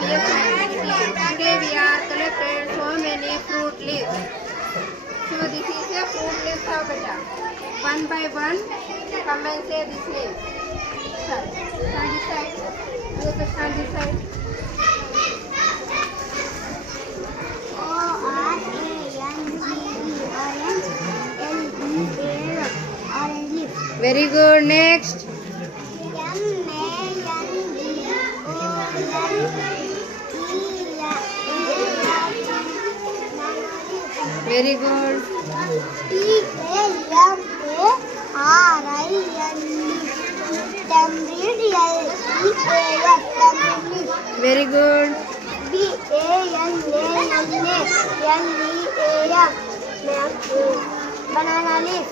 dear friends, today we are collected so many fruit leaves. So this is a fruit leaves of beta. One by one, come and say this name. Start. Stand this side. You have to stand this side. Orange leaf. Very good. Next. Very good. Very good. Banana leaf.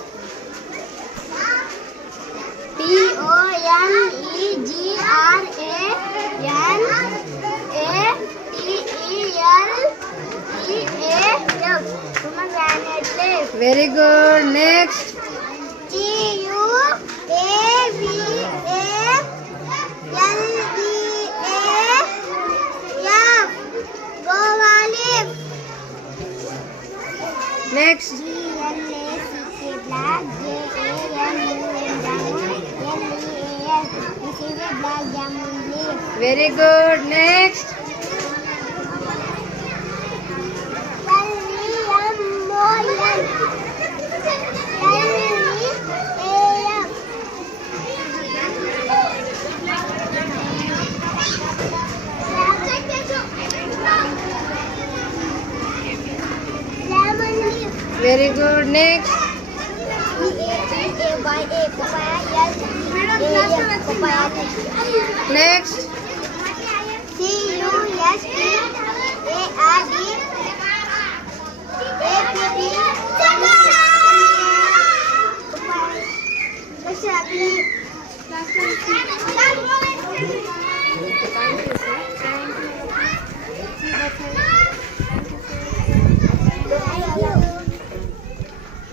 P-O-M-E-G-R-A-N-A-T-E-L-E-A-F. Pomegranate leaf. Very good. Next. G-U-A-V-A-L-E-A-F. Guava leaf. Next. G-N-A-C-K black, J-A-M-U-N L-E-A-S. This is a black jamun leaf. Very good. Next. L-E-M-O-N. L-E-A-M. Lemon leaf. Very good. Next. P-A-P-A-Y-A. Papaya. L-E-A-M. Papaya leaf. Next. C-U-S-T-A-R-D. A-P-P.